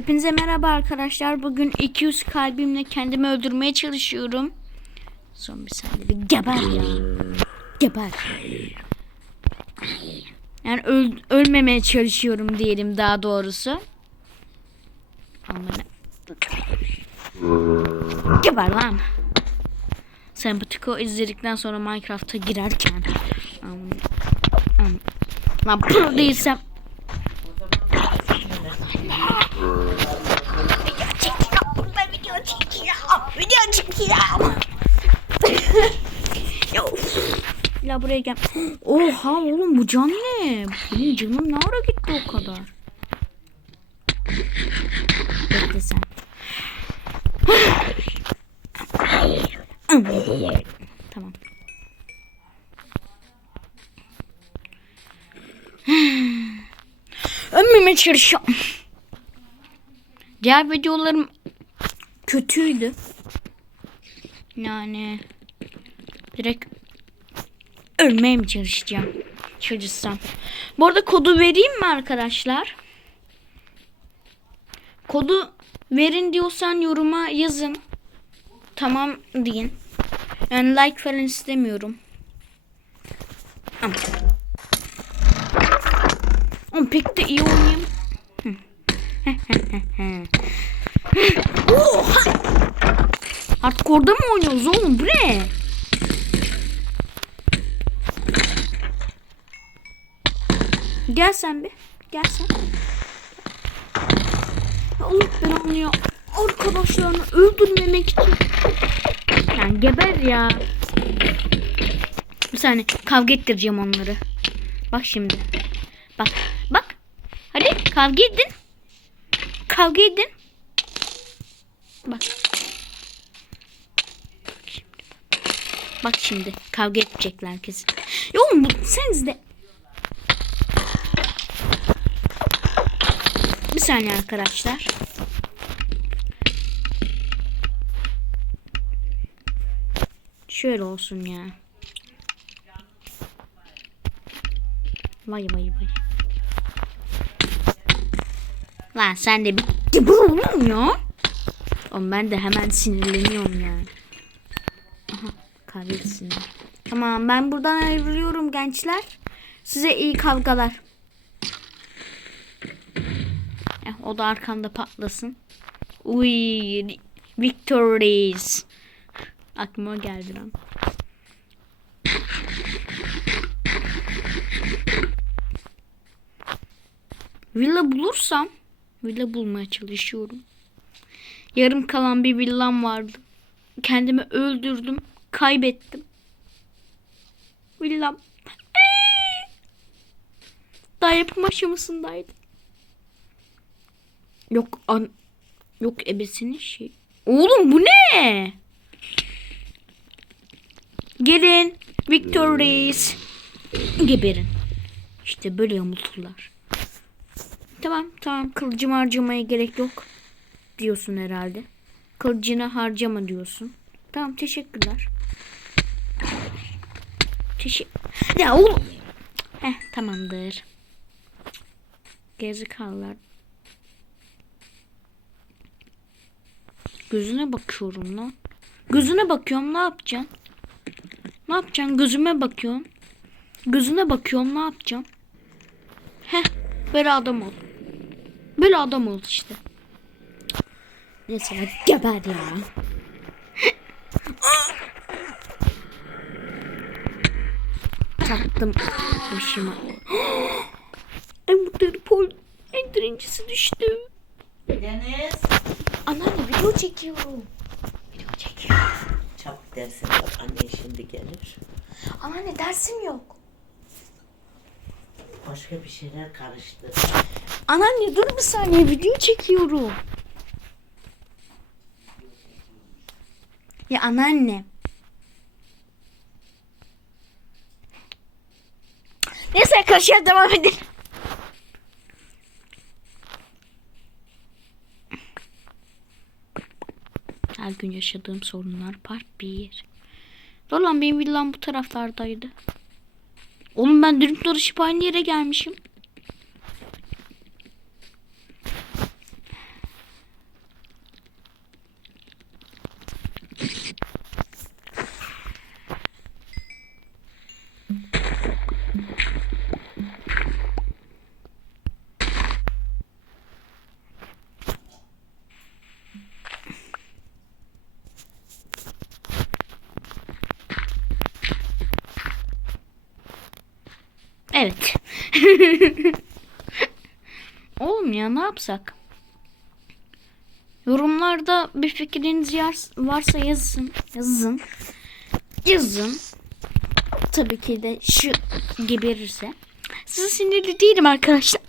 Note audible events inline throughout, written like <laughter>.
Hepinize merhaba arkadaşlar. Bugün 200 kalbimle kendimi öldürmeye çalışıyorum. Son bir saniye bir geber ya. Geber. Yani öl- ölmemeye çalışıyorum diyelim daha doğrusu. Amına. Geber lan. Sen bu tiko izledikten sonra Minecraft'a girerken. Lan pro değilsem Video. Ya <laughs> of. La buraya gel. Oha oğlum bu can ne? Benim canım ne ara gitti o kadar? Bekle sen. <sighs> tamam. <sighs> Ömmeme çalışıyorum. Diğer videolarım kötüydü. Yani direkt ölmeye mi çalışacağım? Çalışsam. Bu arada kodu vereyim mi arkadaşlar? Kodu verin diyorsan yoruma yazın. Tamam deyin. Yani like falan istemiyorum. Ama Ama pek de iyi oynayayım. <laughs> Oha! Artık orada mı oynuyoruz oğlum? Bu ne? Gel sen bir. Gel sen. Allah ben ya. Arkadaşlarını öldürmemek için. Yani geber ya. Bir saniye kavga ettireceğim onları. Bak şimdi. Bak. Bak. Hadi kavga edin. Kavga edin. Bak. Bak şimdi kavga edecekler kesin. Ya oğlum bu seniz de. Bir saniye arkadaşlar. Şöyle olsun ya. Vay vay vay. Lan sen de dibur oğlum ya. Oğlum ben de hemen sinirleniyorum yani. Aha kahretsin. Tamam ben buradan ayrılıyorum gençler. Size iyi kavgalar. Eh, o da arkamda patlasın. Uy, victories. Aklıma geldi lan. Villa bulursam villa bulmaya çalışıyorum. Yarım kalan bir villam vardı. Kendimi öldürdüm. Kaybettim. Villam. Daha yapım aşamasındaydı. Yok an yok ebesinin şey. Oğlum bu ne? Gelin. Victories. Geberin. İşte böyle yamulturlar. Tamam tamam kılıcımı harcamaya gerek yok. Diyorsun herhalde. Kılıcını harcama diyorsun. Tamam teşekkürler. Teşekkür. Ya oğlum. Heh tamamdır. Gerizekalılar. Gözüne bakıyorum lan. Gözüne bakıyorum ne yapacaksın? Ne yapacaksın? Gözüme bakıyorsun. Gözüne bakıyorum ne yapacağım? Heh böyle adam ol. Böyle adam ol işte. Neyse ya, geber ya. Taktım başıma. <gasps> Emutları pol en birincisi düştü. Deniz. Anneanne video çekiyorum. Video çekiyorum. Çabuk dersin bak anne şimdi gelir. Anneanne dersim yok. Başka bir şeyler karıştı. Anneanne dur bir saniye video çekiyorum. Ya anneanne. Neyse arkadaşlar devam edelim. Her gün yaşadığım sorunlar part 1. Dur lan benim villam bu taraflardaydı. Oğlum ben dönüp dolaşıp aynı yere gelmişim. Evet. <laughs> Oğlum ya ne yapsak? Yorumlarda bir fikriniz varsa yazın. Yazın. Yazın. Tabii ki de şu geberirse. Size sinirli değilim arkadaşlar.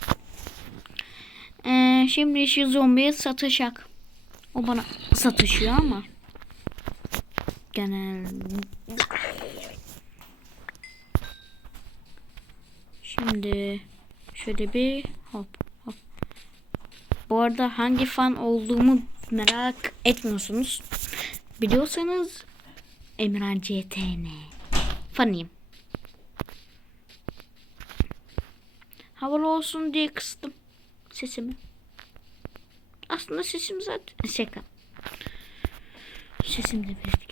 Ee, şimdi şu zombiye satışak. O bana satışıyor ama. Genel. Şimdi şöyle bir hop hop. Bu arada hangi fan olduğumu merak etmiyorsunuz. Biliyorsanız Emran CTN. Fanıyım. Havalı olsun diye kıstım sesimi. Aslında sesim zaten şaka. Sesim de bir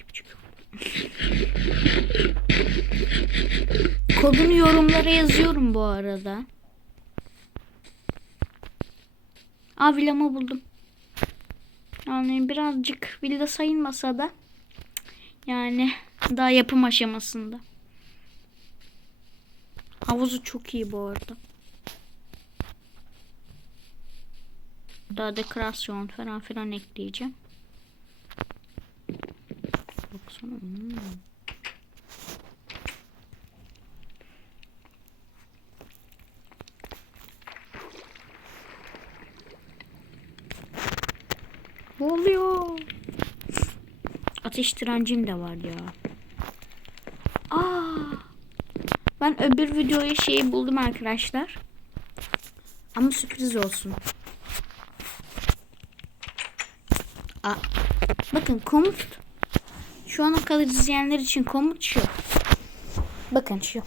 Kodunu yorumlara yazıyorum bu arada. Aa villamı buldum. Yani birazcık villa sayılmasa da yani daha yapım aşamasında. Havuzu çok iyi bu arada. Daha dekorasyon falan filan ekleyeceğim. Ne oluyor? Ateş direncim de var ya. Aa! Ben öbür videoya şeyi buldum arkadaşlar. Ama sürpriz olsun. Aa, bakın komut. Şu ana kadar izleyenler için komut şu. Bakın şu.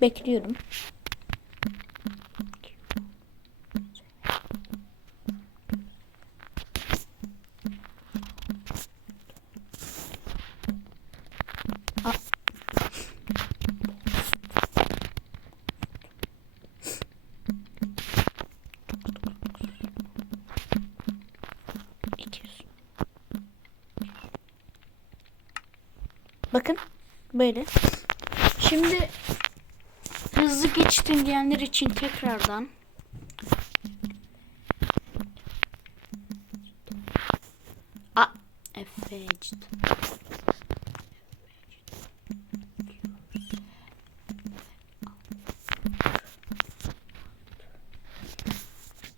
Bekliyorum. Bakın böyle. Şimdi hızlı geçtim diyenler için tekrardan A efect.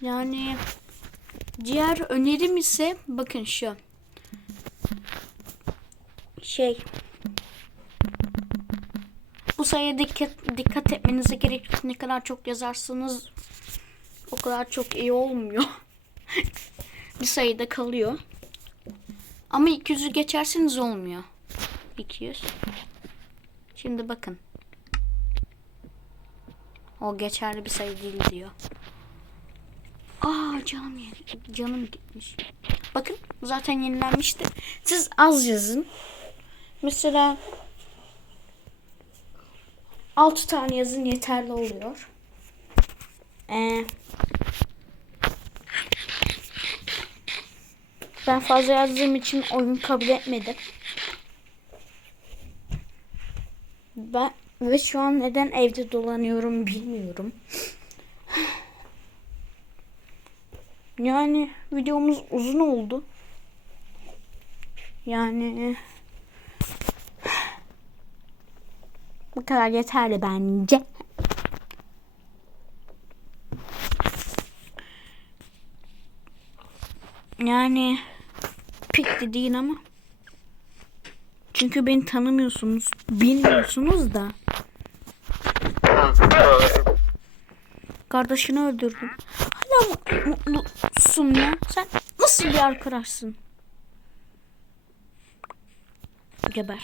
Yani diğer önerim ise bakın şu. Şey bu sayıya dikkat, dikkat etmenize gerek yok. Ne kadar çok yazarsanız o kadar çok iyi olmuyor. <laughs> bir sayıda kalıyor. Ama 200'ü geçerseniz olmuyor. 200. Şimdi bakın. O geçerli bir sayı değil diyor. Aa canım. Canım gitmiş. Bakın zaten yenilenmişti. Siz az yazın. Mesela 6 tane yazın yeterli oluyor. Ee, ben fazla yazdığım için oyun kabul etmedi. Ben ve şu an neden evde dolanıyorum bilmiyorum. Yani videomuz uzun oldu. Yani kadar yeterli bence. Yani pek de ama. Çünkü beni tanımıyorsunuz, bilmiyorsunuz da. Kardeşini öldürdüm. Hala mutlusun ya. Sen nasıl bir arkadaşsın? Geber.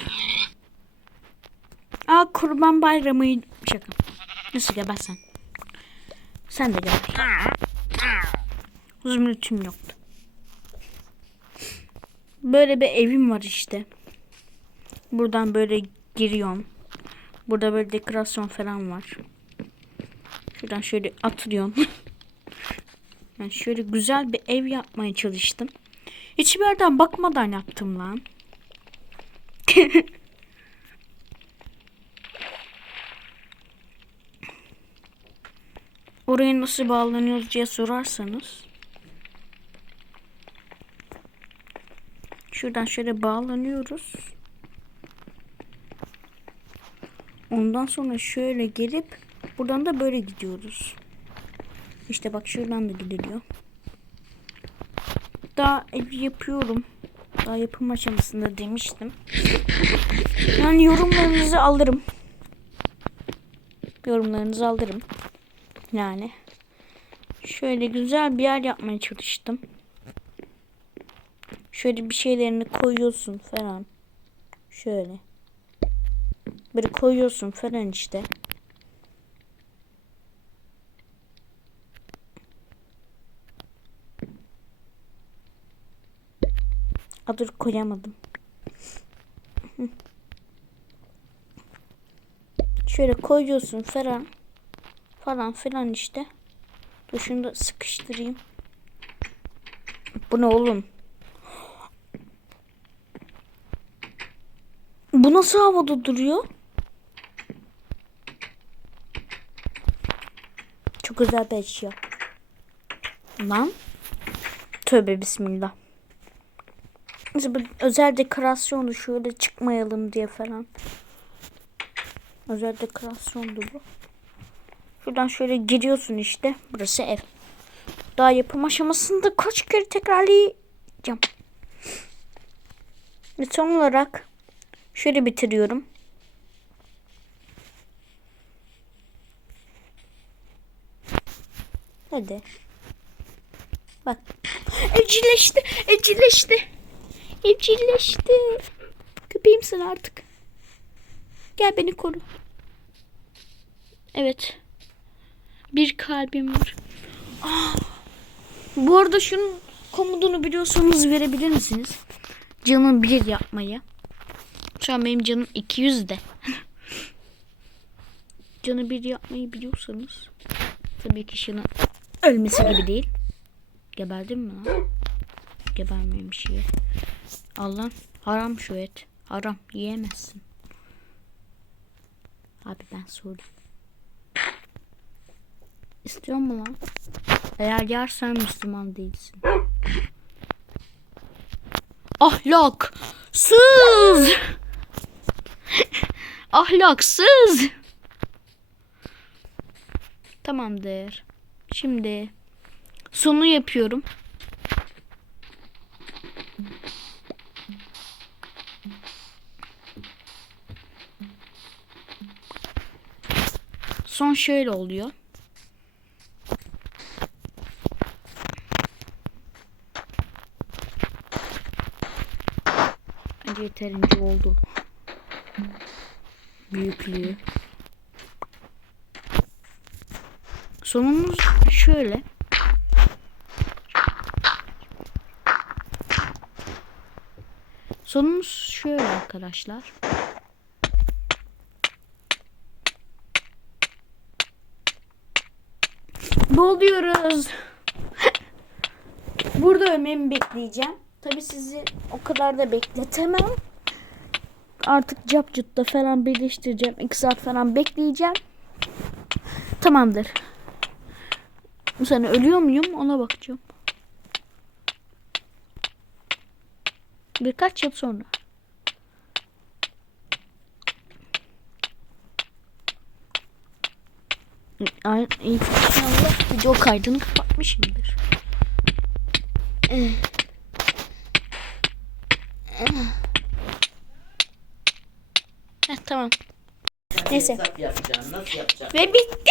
Aa kurban bayramı şaka. Nasıl geber sen? Sen de geber. Zümrütüm yoktu. Böyle bir evim var işte. Buradan böyle giriyorum. Burada böyle dekorasyon falan var. Şuradan şöyle atlıyorum. <laughs> yani şöyle güzel bir ev yapmaya çalıştım. Hiçbir yerden bakmadan yaptım lan. <laughs> Oraya nasıl bağlanıyoruz diye sorarsanız. Şuradan şöyle bağlanıyoruz. Ondan sonra şöyle gelip buradan da böyle gidiyoruz. İşte bak şuradan da gidiliyor. Daha yapıyorum. Daha yapım aşamasında demiştim. Yani yorumlarınızı alırım. Yorumlarınızı alırım. Yani. Şöyle güzel bir yer yapmaya çalıştım. Şöyle bir şeylerini koyuyorsun falan. Şöyle. Böyle koyuyorsun falan işte. Aa, dur koyamadım. Şöyle koyuyorsun falan. Falan filan işte. Dur şunu da sıkıştırayım. Bu ne oğlum? Bu nasıl havada duruyor? Çok özel bir eşya. Lan. Tövbe bismillah. İşte bu özel dekorasyondu şöyle çıkmayalım diye falan. Özel dekorasyondu bu. Şuradan şöyle giriyorsun işte. Burası ev. Daha yapım aşamasında kaç kere tekrarlayacağım. Ve son olarak şöyle bitiriyorum. Hadi. Bak. Evcilleşti. Evcilleşti. Evcilleşti. Köpeğimsin artık. Gel beni koru. Evet. Bir kalbim var. Ah. Bu arada şunun komutunu biliyorsanız verebilir misiniz? Canım bir yapmayı. Şu an benim canım 200 de. <laughs> Canı bir yapmayı biliyorsanız. Tabii ki şunun ölmesi gibi değil. Geberdim mi lan? Gebermemiş iyi. Allah haram şu et. Haram yiyemezsin. Abi ben sordum. İstiyor mu lan? Eğer yersen Müslüman değilsin. Ahlaksız. Ahlaksız. Tamamdır. Şimdi sonu yapıyorum. Son şöyle oluyor. Yeterince oldu. Büyüklüğü. Sonumuz şöyle. Sonumuz şöyle arkadaşlar. Doluyoruz. <laughs> Burada ölmemi bekleyeceğim. Tabi sizi o kadar da bekletemem. Artık capcutta falan birleştireceğim. 2 saat falan bekleyeceğim. Tamamdır. Bu sene ölüyor muyum ona bakacağım. Birkaç yıl sonra. Ay, inşallah video kaydını kapatmışımdır. Heh, tamam. Neyse. Hesap yapacağım. Nasıl yapacağım? Ve bitti.